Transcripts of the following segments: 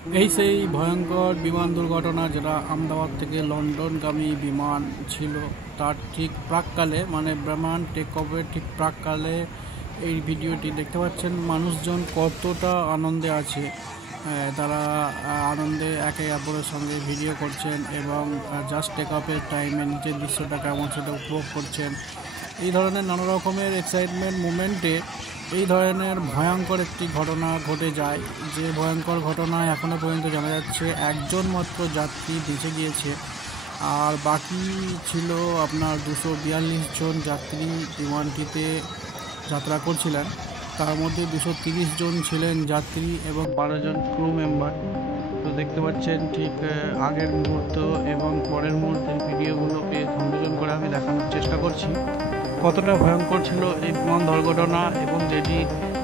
এই সেই ভয়ঙ্কর বিমান দুর্ঘটনা যেটা আহমেদাবাদ থেকে লন্ডনগামী বিমান ছিল তার ঠিক প্রাককালে মানে বিমান টেক অফের ঠিক প্রাককালে এই ভিডিওটি দেখতে পাচ্ছেন। মানুষজন কতটা আনন্দে আছে, তারা আনন্দে একে অপরের সঙ্গে ভিডিও করছেন এবং জাস্ট টেক অফের টাইমে নিচের দৃশ্যটা কেমন সেটা উপভোগ করছেন। এই ধরনের নানা রকমের এক্সাইটমেন্ট মুমেন্টে এই ধরনের ভয়ঙ্কর একটি ঘটনা ঘটে যায়। যে ভয়ঙ্কর ঘটনায় এখনও পর্যন্ত জানা যাচ্ছে একজন মাত্র যাত্রী বেঁচে গিয়েছে, আর বাকি ছিল আপনার 242 জন যাত্রী বিমানটিতে যাত্রা করছিলেন। তার মধ্যে 230 জন ছিলেন যাত্রী এবং 12 জন ক্রু মেম্বার। তো দেখতে পাচ্ছেন ঠিক আগের মুহূর্ত এবং পরের মুহূর্তের ভিডিওগুলোকে সংযোজন করে আমি দেখানোর চেষ্টা করছি কতটা ভয়ঙ্কর ছিল এই বিমান দুর্ঘটনা, এবং যেটি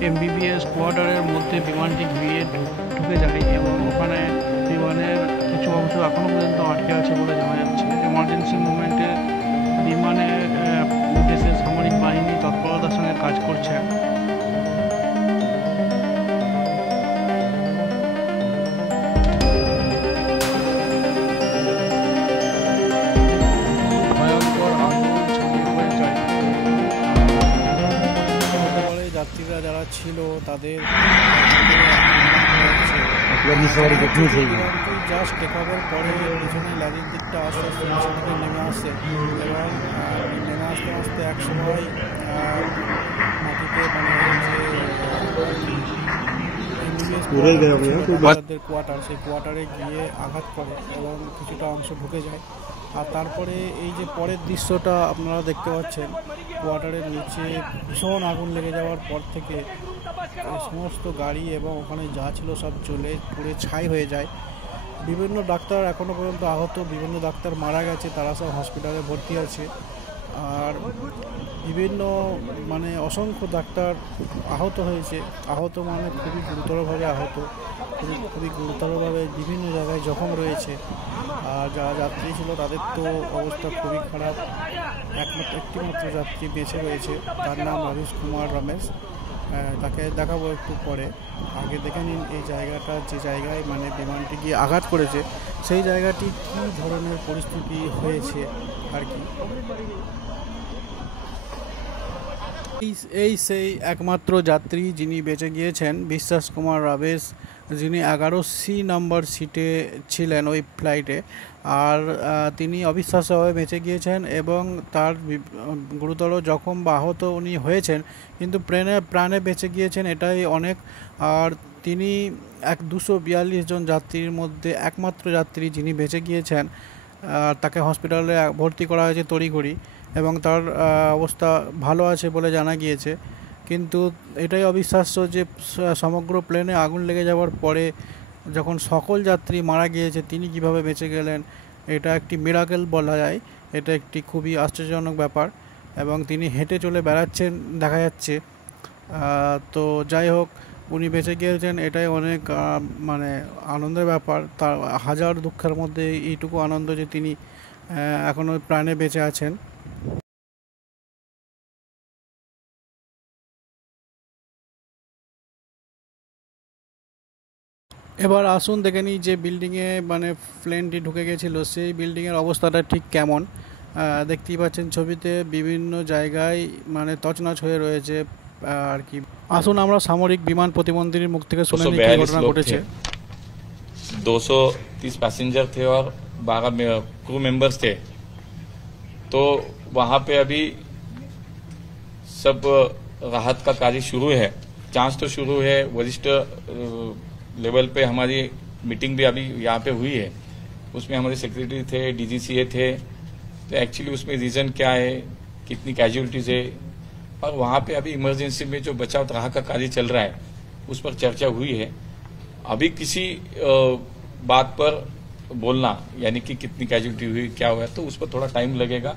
এমবিবিএস কোয়ার্টারের মধ্যে বিমানটি গিয়ে ঢুকে যায় এবং ওখানে বিমানের কিছু অংশ এখনও পর্যন্ত আটকে আছে বলে জানা যাচ্ছে। এমার্জেন্সি মুভমেন্টে বিমানে দেশের সামরিক বাহিনী তৎপরতার সঙ্গে কাজ করছে। যাত্রীরা যারা ছিল তাদের জাস্ট টেক অফের পরে পিছনে ল্যান্ডিং দিকটা আস্তে আস্তে নিচে থেকে নেমে আসে এবং নেমে আসতে আসতে এক সময় মাটিতে মানে কোয়ার্টার সেই কোয়ার্টারে গিয়ে আঘাত করে এবং কিছুটা অংশ ঢুকে যায়। আর তারপরে এই যে পরের দৃশ্যটা আপনারা দেখতে পাচ্ছেন, কোয়ার্টারের নিচে ভীষণ আগুন লেগে যাওয়ার পর থেকে সমস্ত গাড়ি এবং ওখানে যা ছিল সব জ্বলে পুড়ে ছাই হয়ে যায়। বিভিন্ন ডাক্তার এখনও পর্যন্ত আহত, বিভিন্ন ডাক্তার মারা গেছে, তারা সব হসপিটালে ভর্তি আছে। আর বিভিন্ন মানে অসংখ্য ডাক্তার আহত হয়েছে, আহত মানে খুবই গুরুতরভাবে আহত, খুবই গুরুতরভাবে বিভিন্ন জায়গায় জখম রয়েছে। আর যারা যাত্রী ছিল তাদের তো অবস্থা খুবই খারাপ। একটিমাত্র যাত্রী বেঁচে রয়েছে, তার নাম রমেশ কুমার রমেশ। তাকে দেখাবো একটু পরে। আগে দেখে নিন এই জায়গাটা, যে জায়গায় মানে বিমানটি গিয়ে আঘাত করেছে সেই জায়গাটি কী ধরনের পরিস্থিতি হয়েছে আর কি। এই সেই একমাত্র যাত্রী যিনি বেঁচে গিয়েছেন, বিশ্বাস কুমার রাবেশ, যিনি 11C নম্বর সিটে ছিলেন ওই ফ্লাইটে। আর তিনি অবিশ্বাস্যভাবে বেঁচে গিয়েছেন এবং তার গুরুতর জখম বা আহত উনি হয়েছেন, কিন্তু প্রাণে বেঁচে গিয়েছেন, এটাই অনেক। আর তিনি 242 জন যাত্রীর মধ্যে একমাত্র যাত্রী যিনি বেঁচে গিয়েছেন। তাকে হসপিটালে ভর্তি করা হয়েছে তড়িঘড়ি এবং তার অবস্থা ভালো আছে বলে জানা গিয়েছে। কিন্তু এটাই অবিশ্বাস্য যে সমগ্র প্লেনে আগুন লেগে যাওয়ার পরে যখন সকল যাত্রী মারা গিয়েছে তিনি কিভাবে বেঁচে গেলেন, এটা একটি মিরাকেল বলা যায়। এটা একটি খুবই আশ্চর্যজনক ব্যাপার এবং তিনি হেঁটে চলে বেড়াচ্ছেন দেখা যাচ্ছে। তো যাই হোক, উনি বেঁচে গিয়েছেন, এটাই অনেক মানে আনন্দের ব্যাপার। তার হাজার দুঃখের মধ্যে এইটুকু আনন্দ যে তিনি এখনও প্রাণে বেঁচে আছেন। এবার আসুন দেখে নিই যে বিল্ডিংয়ে মানে প্লেনটি ঢুকে গেছিলো সেই বিল্ডিংয়ের অবস্থাটা ঠিক কেমন। দেখতেই পাচ্ছেন ছবিতে বিভিন্ন জায়গায় মানে তছনছ হয়ে রয়েছে আর কি। আসুন আমরা সামরিক বিমান প্রতিমন্ত্রীর মুখ থেকে শুনে নিই কি ঘটনা ঘটেছে। 230 पैसेंजर थे और 12 क्रू मेंबर्स थे। तो वहां पे अभी सब राहत का कार्य शुरू है, जांच तो शुरू है। वरिष्ठ लेवल पे हमारी मीटिंग भी अभी यहाँ पे हुई है, उसमें हमारे सेक्रेटरी थे, डीजीसीए थे। तो एक्चुअली उसमें रीजन क्या है, कितनी कैजुअलिटीज है, और वहां पे अभी इमरजेंसी में जो बचाव राहत का कार्य चल रहा है उस पर चर्चा हुई है। अभी किसी बात पर बोलना यानी कि कितनी कैजुअलिटी हुई क्या हुआ तो उस पर थोड़ा टाइम लगेगा।